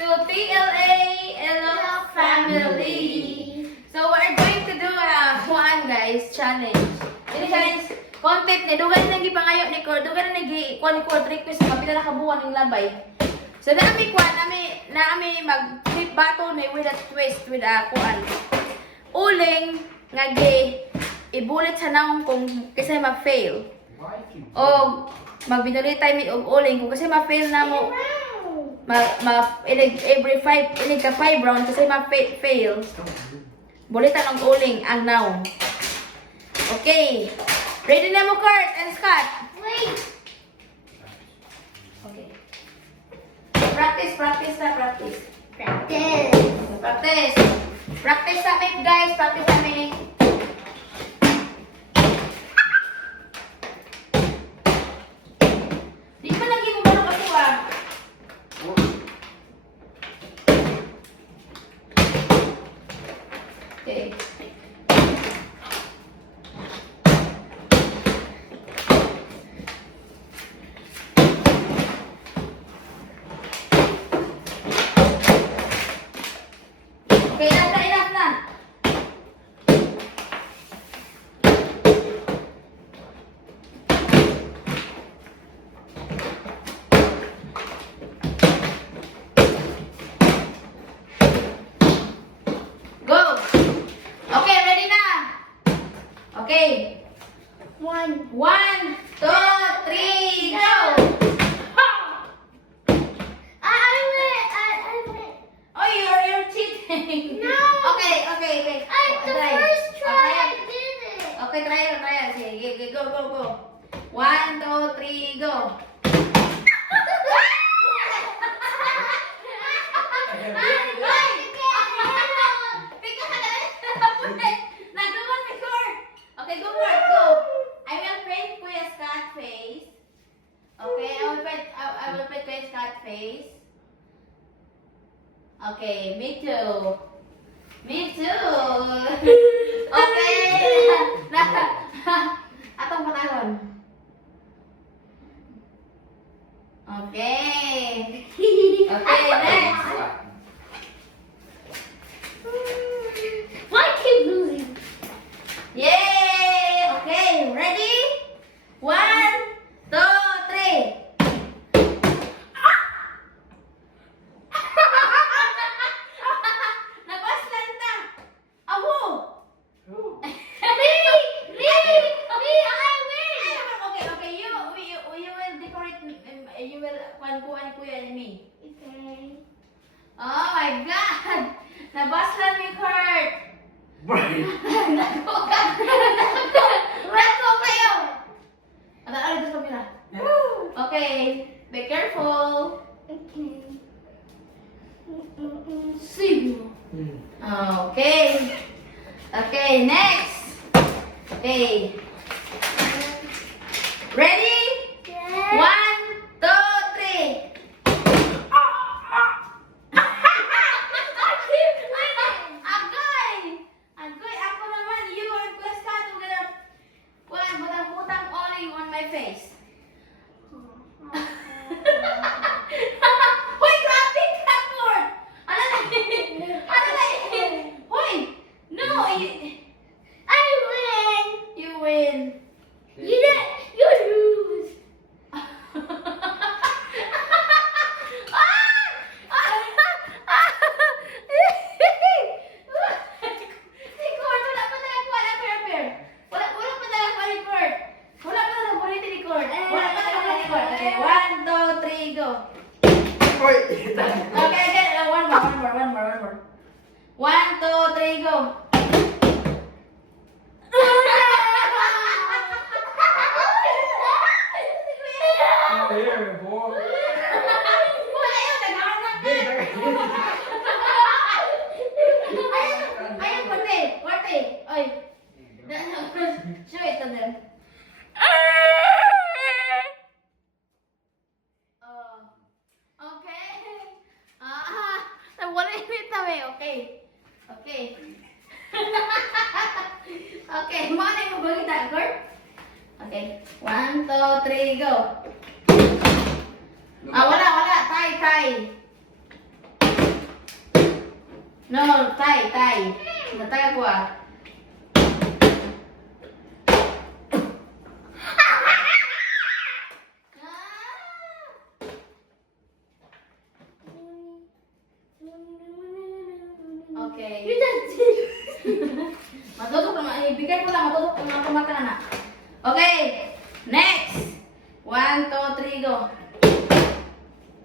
to TLA Ella family. So we're going to do a kuan guys challenge. Ini challenge content ni dugan nang gipangayo ni Cord, dugan nang kuan ni Cord request sa pila na kabuan ning labay. So naami kuan naami mag flip battle ni with a twist with a kuan. Uling nga ibulit sa naong kung kasi ma-fail. O magbinuli tayo mi og uling kung kasi ma-fail na mo. Every 5 inig ka 5 round kasi ma-fail. Bulitan ang uling ang now. Okay. Ready na mo, Kurt and Scott? Wait. Okay. Practice. Practice. Practice sa mic, guys. Practice sa mic. Di pa lagi mo ba nakakuha? Okay. Okay, enough na. Go. Okay, ready na. Okay. 1. 1, 2, 3, go. I win. Oh, you're cheating. No. Okay. The Try. first try Okay. I did it. Okay, try it. Sige, go. 1, 2, 3, go. Okay, go for it. Go. I will paint Kuya Scott face. Okay, I will paint Kuya Scott face. Okay, me too. Okay. Atong panahon. Okay. Okay, next. Why keep losing? Yay! Okay, ready? 1, 2, 3. Napaslan ta. Awo. Me, I win. Okay. You will decorate. You will kuan kuya ni me. Okay. Oh my God! Nabaslan mi Kurt. Nako kayo. Ano dito sa mira? Okay, be careful. Okay. See you. Okay, next. Okay. Ready? Yeah. 1, 2, 3. Agoy, ako naman. You and Kuya Scott will get a butang oling on my face. Hoy, grabe ka, Kurt! Ano na Hoy! No! I win. You win. You lose. Si Kurt, wala pa nakakuha na pair. Wala pa nakakuha ni Kurt. Wala pa nakakuha ni Kurt. Wala pa nakakuha ni Kurt. Okay, 1, 2, 3, go. Okay, again. One more. 1, 2, 3, go. Ayaw, naghahanap. Ayaw, Korte. Oy. Show it to them. Okay. Wala init na okay. Okay, mga na yung bagay na, Kurt? Okay. 1, 2, 3, go. Wala. Tay. No, tay. Natay ako ah. Okay. You just did. Matutok naman. Ibigay ko lang. Matutok ang mga mata na. Okay. Next. 1, 2, 3, go.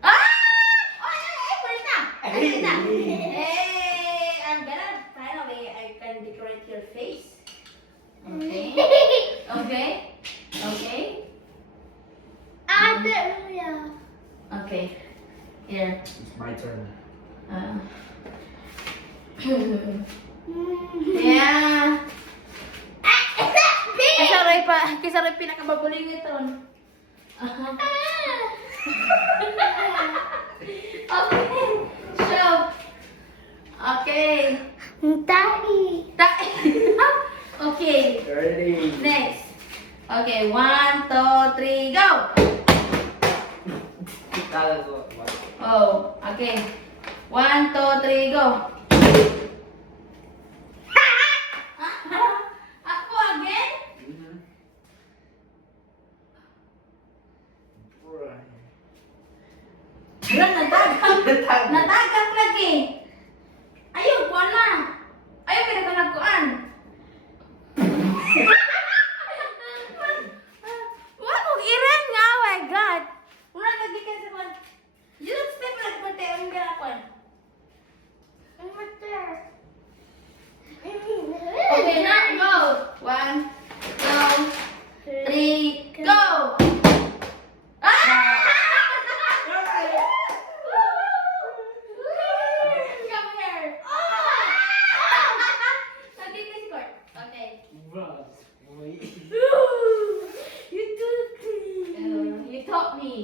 Ah! Ay, pwede na. Pwede na. Hey, I'm gonna finally, I can decorate your face. Okay. Okay. Okay. Hallelujah. Okay. Here. It's my turn. Yeah. It's not big. Kisa rin pinakababuling ito. Okay. So. Okay. Daddy. Okay. Ready? Next. Okay. 1, 2, 3, go. Oh. Okay. 1, 2, 3, go. Ako again? Wala, natagak lagi. Ayaw, kuha na. Ayaw, pinagkanagkuan. Wala kong iran nga, oh my God. Wala lagi ka sa kuan. You don't step like mo tayo ang ganakuan. I'm right there. Okay, now go. 1, 2, 3, go. Ah! Come here. Okay, please court. Okay. You took me. You taught me.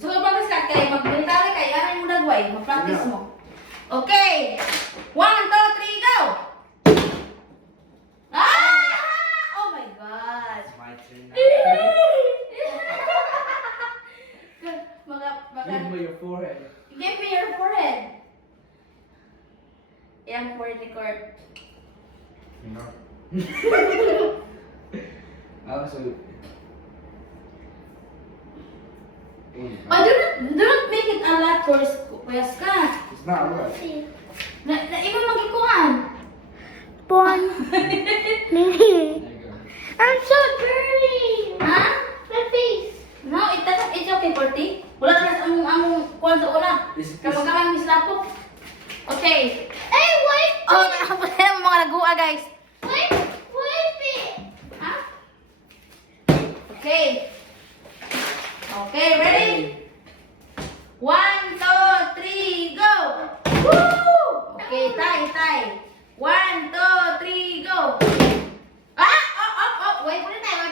So, mag-practice ka kay mag-mental kay ano yung nagway, mag-practice mo. Okay. 1, 2, 3, go. Ah! Oh my God. It's my turn now. Give me your forehead. Give me your forehead. Yan, forehead ni Court. You know? Also, Oh, do not make it a lot for Kuya Ska. it's not right. Na ibang magikuan. Born. There you go. I'm so dirty. Ha? My face. No, it's okay, Corty. Wala na ang kuwan sa una. This- Kapag kami mislapok. Okay. Hey, wipe Oh, nakapala yung mga nagua, guys. wipe it. Ha? Okay. Okay, ready? 1, 2, 3, go! Woo! Okay, tay. 1, 2, 3, go! Ah! Oh! Wait for the time,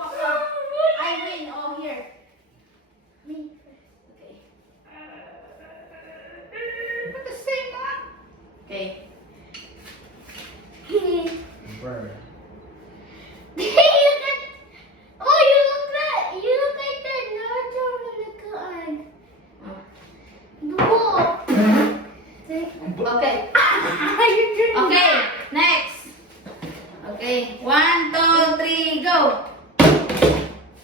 Ako. I win. Oh, here. Me. Okay. What the same one? Okay. Bird. You look like that Naruto in the gun. The wall. Okay. Okay, next. Okay, 1, 2, 3, go.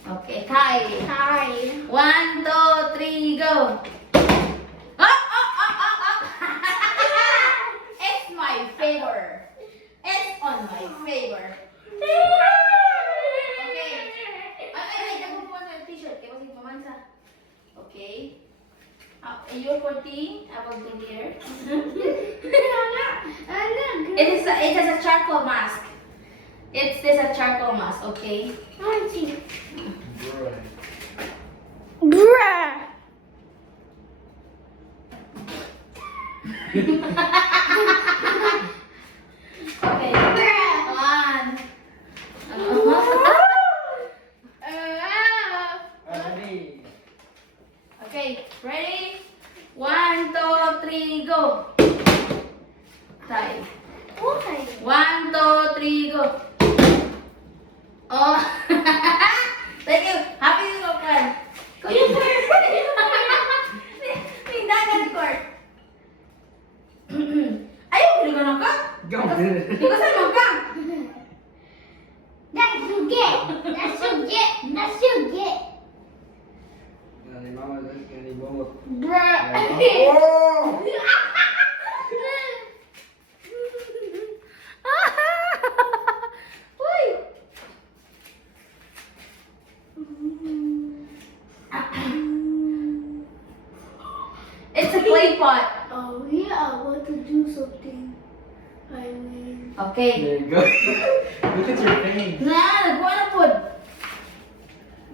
Okay, tie. Hi. 1, 2, 3, go. Oh! It's my favor. It's on my favor. Okay. Ay, dapat mo sa t-shirt. Kaya kasi pamansa. Okay. Your 14, I will do here. It has a charcoal mask. It's this a charcoal mask, okay? Bird. Bruh. Okay. One. Ready? Okay, ready? 1, 2, 3, go. Tie. Why? 1, 2, 3, go. Oh. Thank you. Happy New Year. Kuya Kurt. Tindagan ni Kurt. Ayaw, hindi ko na ka. Go. Hindi ko saan mo ka. That's you get. That's you get. That's you get. Ni mama dah kena dibawa. Bruh. Oh. Uy. It's a clay pot. Oh yeah, I want to do something. I mean. Okay. There you go. Look at your face. Nah, nagkuha na po.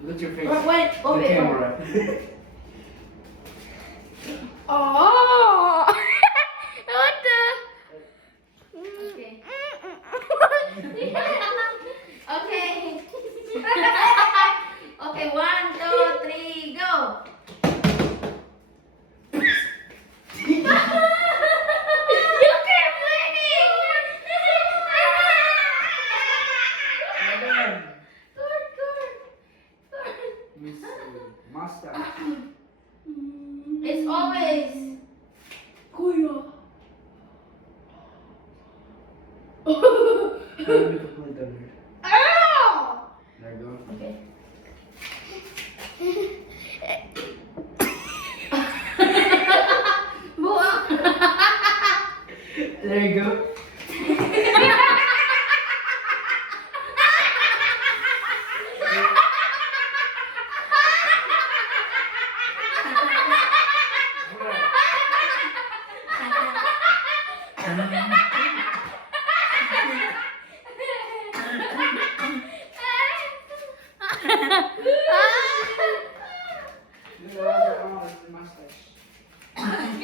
Look at your face. Wait, The open. camera. Oh. What the? Okay. Okay. Okay, 1, 2, 3, go. You keep winning. Madam. Good. Miss Master. It's always. Kuya. Let me put it down here. Ow! There you go. Okay. Buang. There you go.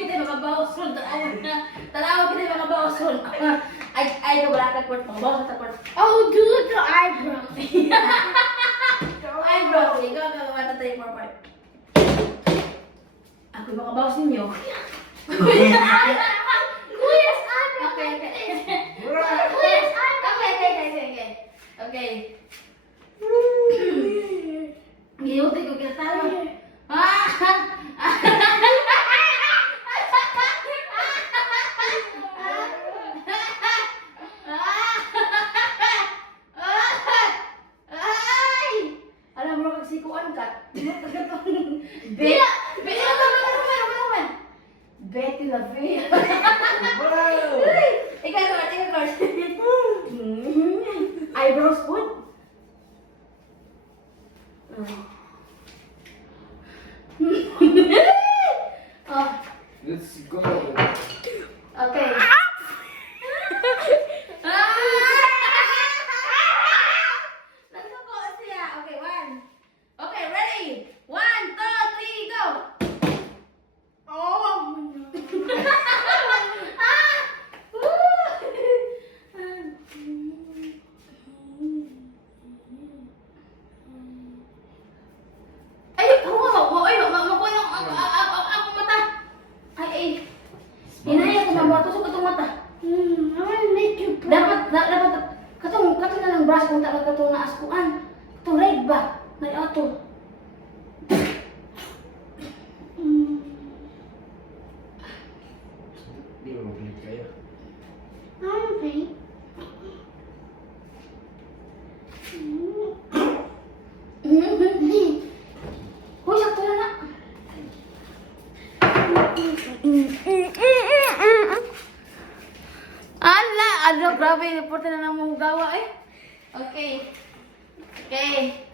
Kita makabawas ron, tanawa kita makabawas ron. Ay, wala ka kwart, makabawas ka kwart. Oh, do the eyebrow. Eyebrow, ikaw gagawa na tayo more part. Ako makabawas ninyo. Kuya's eyebrow. Okay. Kuya's eyebrow. Okay. Giyutay ko kinatawa. Alam mo kagsikuan ka. Betty la Fea. Wow! Ikaw, eyebrows food. Oh, Let's go. okay. Nagsuko siya. Okay, one. Okay, ready? 1, 2, 3, go. Oh, Ay, ako makuha ng akong mata. Ay. Hinaya ko mabatusok itong mata. I want to make you proud. Dapat, katong na lang brush kung talaga katong naaskuan. Katong red ba? May ato. Di ba mapilit kayo? I want to paint. Hoy, sakto na na. Ala, grabe, reporte na nang gawa eh. Okay. Okay.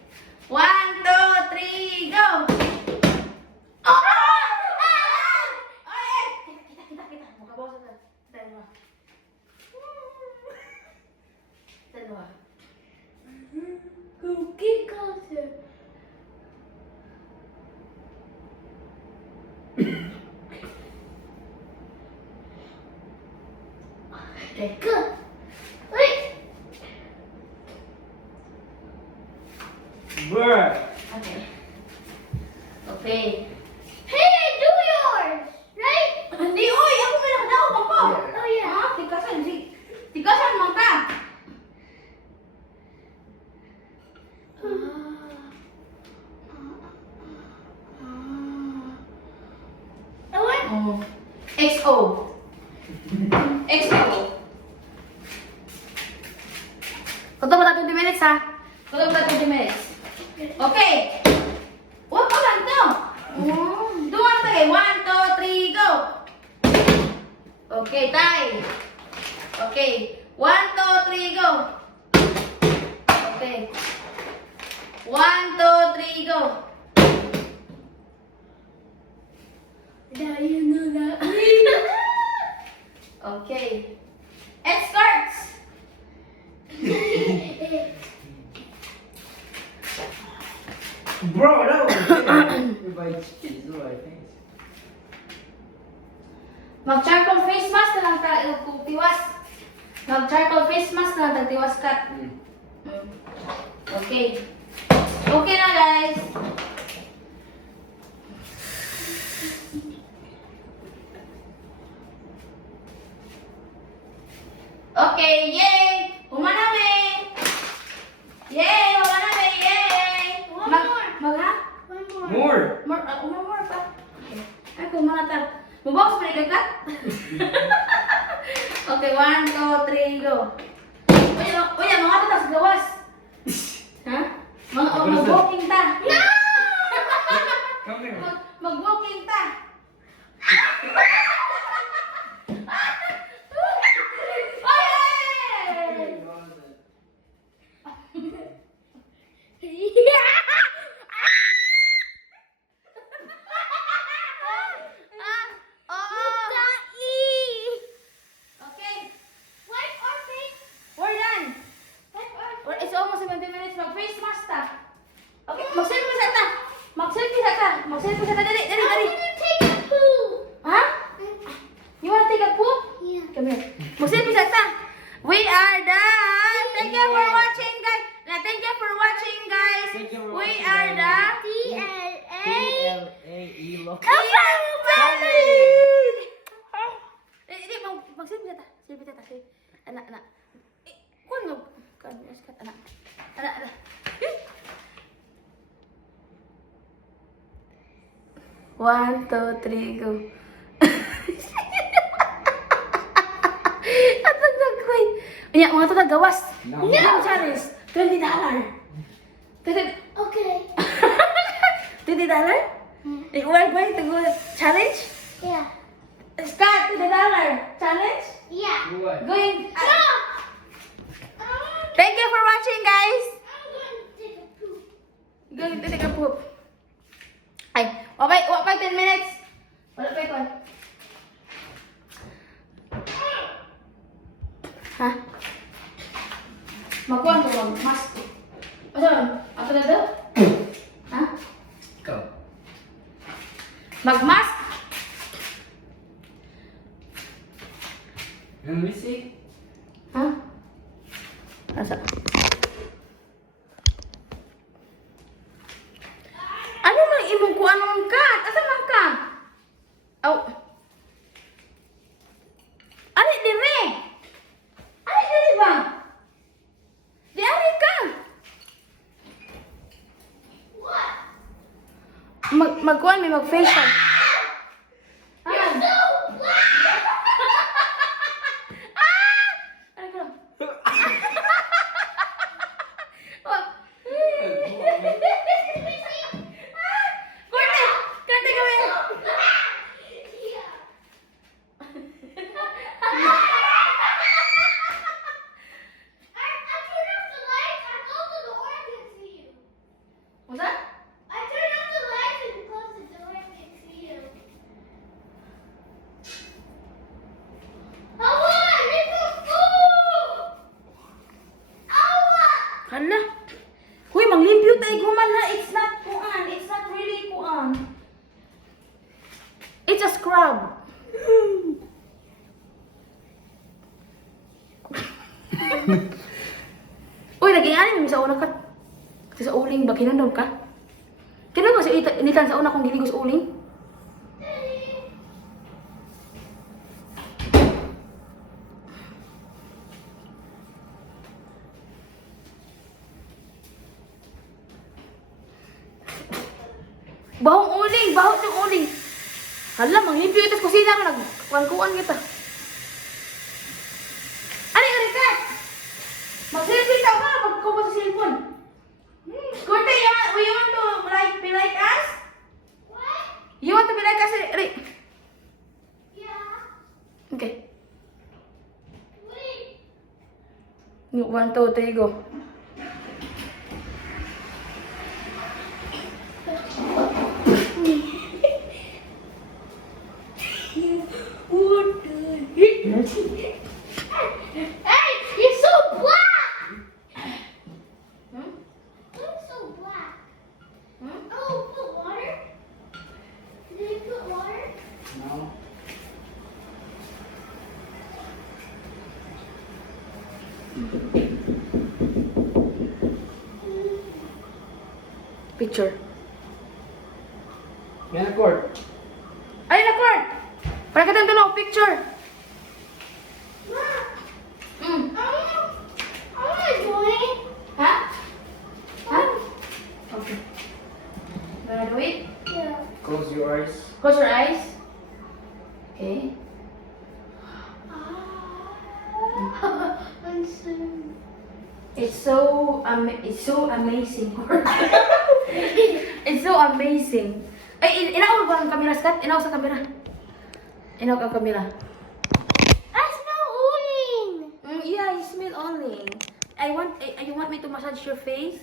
1, 2, 3, go! Oh! Ay! Kita. Makabawas ka. Dalawa. Cookie cutter. Okay. Good. Wait. Bruh! Okay. Okay. Hey, do yours, right? Hindi, oy! Ako may nakadaw ka po! Oh yeah. Ah, tikasan mo ka! XO. XO. Kunto ba tayo 20 minutes ha? Kunto ba tayo 20 minutes? Okay. Huwag pa lang to. Doon tayo. 1, 2, 3, go. Okay, tay. Okay. 1, 2, 3, go. Okay. 1, 2, 3, go. Dahil na na. Okay. Escorts. Bro, that was it. Everybody cheese, so I think. Mag-charcoal face mask na lang tayo tiwas. Mag-charcoal face mask na lang tayo tiwas cut. Okay. Okay na guys. Okay, yay! Humanami! Yay! Humanami! Yay! One more. Ha? One more. More! More pa. Ay, kumanatar. Mabawas pa rin cut? Okay, 1, 2, 3, go. Uy, mga tatas gawas. Ha? Mag-walking ta. Come here. Mag-walking ta. Ay! Okay, Wipe our face. we're done. Wipe our It's almost 70 minutes. Mag-face mask ta. Okay, mag-selfie sa ta. Mag-selfie sa ta. Mag-selfie sa ta. Dali. I'm gonna take a poo. Ha? You wanna take a poop? Yeah. Come here. Mag-selfie sa ta. We are done. Thank you for watching, guys. Thank you for watching, guys. Thank you for We watching, are guys. the DNA. PLAE look. family. Hindi, mag-selfie sa ta. Selfie sa ta. Anak. Kuan mo. Kuan mo. Anak. Anak. One, two, three, go. At nagkoy. Unya, mga to gawas. No. Game challenge. $20. Okay. $20? We are going to go challenge? Yeah. Start $20 challenge? Yeah. Do what? Going. No. Thank you for watching, guys. I'm going to take a poo. Going to take a poop. Ay, wapay 10 minutes. Wala pa ito. Ha? Magkuhan ko mag mask. Asa man? Ato na daw? Ha? Go. Mag-mask? Let me see. Ha? Asa? Ano man imong kuan mong kat? Asa man ka? Aw. Ali dire. Ali dire ba? Di ari ka. What? Magkuan may mag-facial. Ha? So black. Ano ka? Oh. Kurte! Kurte kami! Yeah. I turn off the lights. I close the door. I can see you. What's that? I turn off the lights and close the door. I can see you. Awa! Little food! Awa! Hala. Huy, manglimpyo tayo guman ha. It's not kuan. It's not really kuan. It's a scrub. Uy, naging anim sa una ka. Kasi sa uling ba, kinundom ka? Kinundom ka sa initan sa una kong giligos uling? Bahong uling, bahong yung uling. Hala, manglimpyo ito sa kusina ko. Kuan kita. Ano yung rekat? Mag-selfie ka ba? Magkuha sa cellphone. Kurte, you want to be like us? What? You want to be like us? Yeah. Okay. Wait. 1, 2, 3, go. What the heck? Hey, you're so black. Hmm? You're so black. Hmm? Oh, put water. Did you put water? No. Picture. Yan ang court. Ay, na court. Para ka tayong picture. Ma, Mm. I wanna join. Ha? Ha? Okay. Gonna do it? Yeah. Close your eyes. Close your eyes. Okay. I'm so. It's so amazing. It's so amazing. Ay, inaw ba ang camera, Scott? Inaw sa camera. Inaw ang camera. I smell owning. Yeah, you smell only. You want me to massage your face?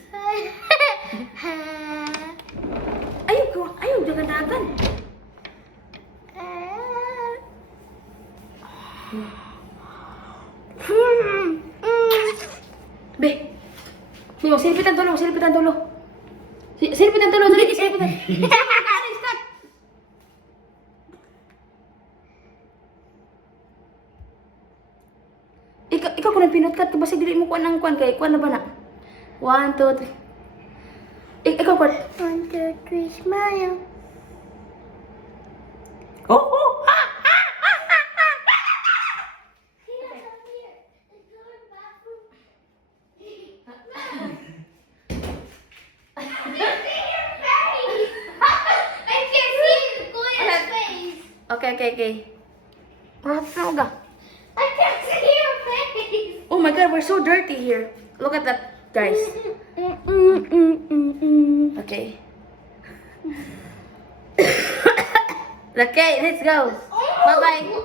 Ayaw, dagan-dagan. Be. Be, silipitan tulo. Silipitan tulo, dali, silipitan. Scott. Ikaw ko nang pinutkat ka basta dili mo kuan ang kuan kay kuan na ba na? 1, 2, 3. Ikaw kuan. 1, 2, 3, smile. Oh. Okay. What na? I can't see your face. Oh my god, we're so dirty here. Look at that, guys. Okay. Okay, let's go. Bye-bye.